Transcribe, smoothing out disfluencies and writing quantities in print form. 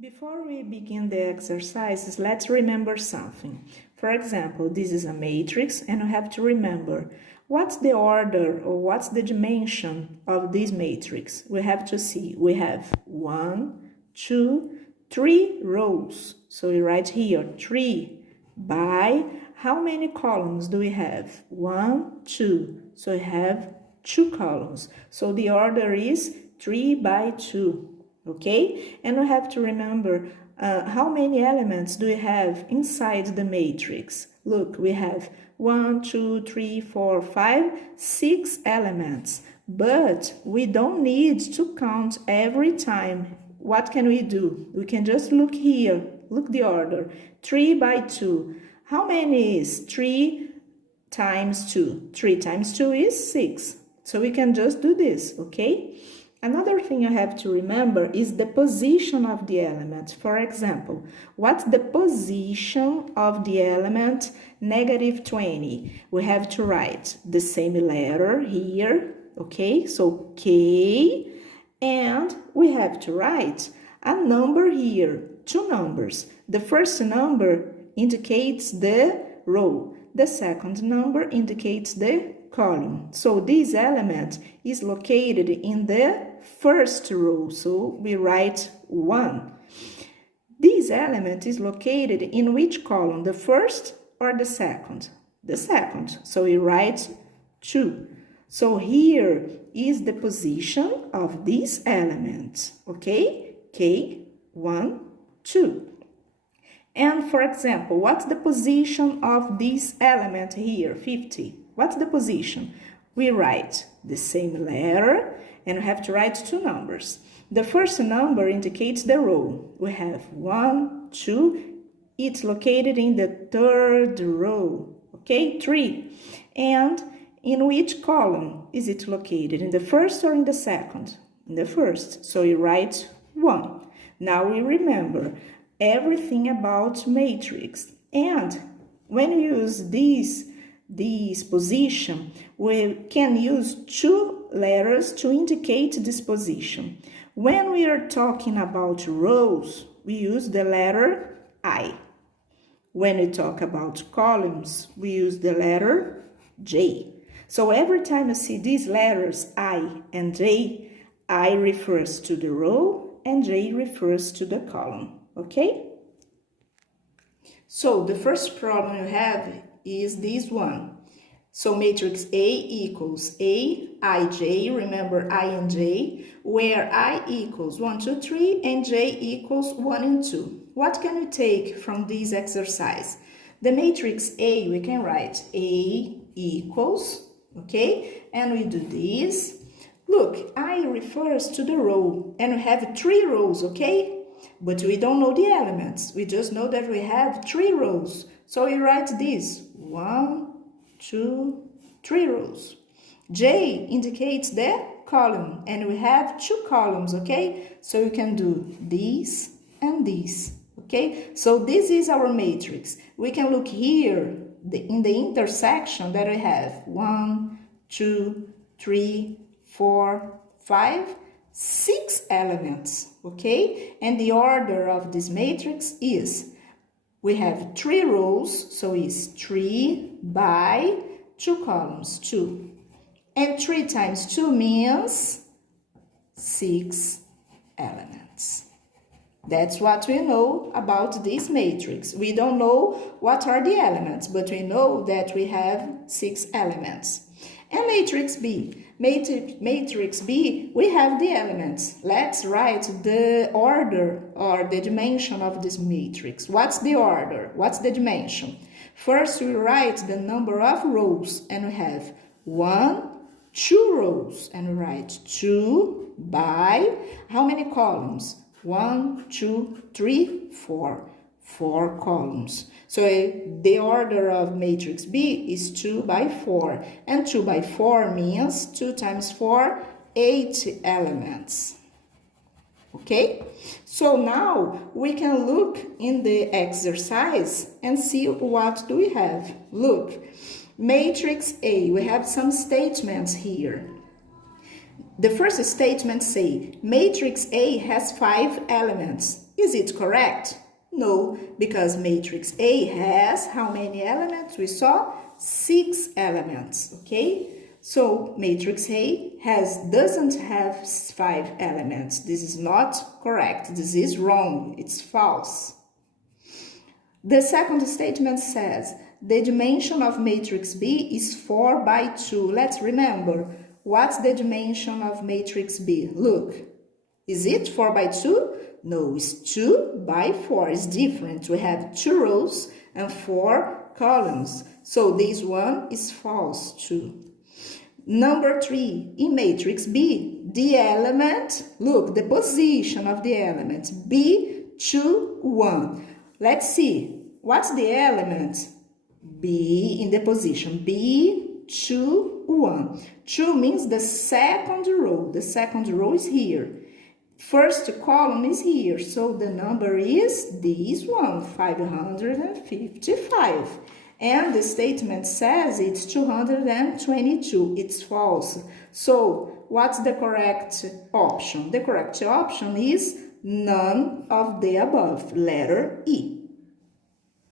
Before we begin the exercises, let's remember something. For example, this is a matrix and we have to remember what's the order or what's the dimension of this matrix. We have to see we have 1, 2, 3 rows. So we write here 3 by how many columns do we have? 1, 2. So we have 2 columns. So the order is 3 by 2. Okay, and we have to remember how many elements do we have inside the matrix. Look, we have 1, 2, 3, 4, 5, 6 elements, but we don't need to count every time. What can we do? We can just look here, look the order, 3 by 2. How many is 3 times 2? 3 times 2 is 6, so we can just do this, okay? Another thing you have to remember is the position of the element. For example, what's the position of the element -20? We have to write the same letter here, okay? So K, and we have to write a number here, 2 numbers. The first number indicates the row. The second number indicates the column. So this element is located in the first row, so we write 1. This element is located in which column, the first or the second? The second, so we write 2. So here is the position of this element, okay? K, 1, 2. And for example, what's the position of this element here, 50? What's the position? We write the same letter and we have to write 2 numbers. The first number indicates the row. We have 1, 2. It's located in the third row. Okay, 3. And in which column is it located? In the first or in the second? In the first. So you write 1. Now we remember everything about matrix. And when you use this position, we can use 2 letters to indicate this position. When we are talking about rows, we use the letter I. When we talk about columns, we use the letter J. So every time you see these letters I and J, I refers to the row and J refers to the column, okay? So the first problem you have is this one. So matrix A equals A, I, J, remember I and J, where I equals 1, 2, 3 and J equals 1 and 2. What can we take from this exercise? The matrix A, we can write A equals, okay, and we do this. Look, I refers to the row and we have 3 rows, okay? But we don't know the elements. We just know that we have 3 rows. So we write this, 1, 2, 3 rows. J indicates the column and we have 2 columns, okay? So you can do this and this, okay? So this is our matrix. We can look here in the intersection that we have 1, 2, 3, 4, 5, 6 elements, okay? And the order of this matrix is we have 3 rows, so it's 3 by 2 columns, 2. And 3 times 2 means 6 elements. That's what we know about this matrix. We don't know what are the elements, but we know that we have 6 elements. And matrix B. Matrix B, we have the elements. Let's write the order or the dimension of this matrix. What's the order? What's the dimension? First, we write the number of rows, and we have 1, 2 rows, and we write 2 by how many columns? 1, 2, 3, 4. 4 columns. So the order of matrix B is 2 by 4. And 2 by 4 means 2 times 4, 8 elements. Okay? So now we can look in the exercise and see what do we have. Look, matrix A, we have some statements here. The first statement says, matrix A has 5 elements. Is it correct? No, because matrix A has how many elements? We saw 6 elements, okay? So matrix A doesn't have 5 elements. This is not correct. This is wrong. It's false. The second statement says, the dimension of matrix B is 4 by 2. Let's remember, what's the dimension of matrix B? Look, is it 4 by 2? No, it's 2 by 4. It's different. We have 2 rows and 4 columns. So this one is false too. Number 3, in matrix B, the element, look, the position of the element, B, 2, 1. Let's see, what's the element? B in the position, B, 2, 1. 2 means the second row. The second row is here. First column is here, so the number is this one, 555. And the statement says it's 222. It's false. So, what's the correct option? The correct option is none of the above, letter E.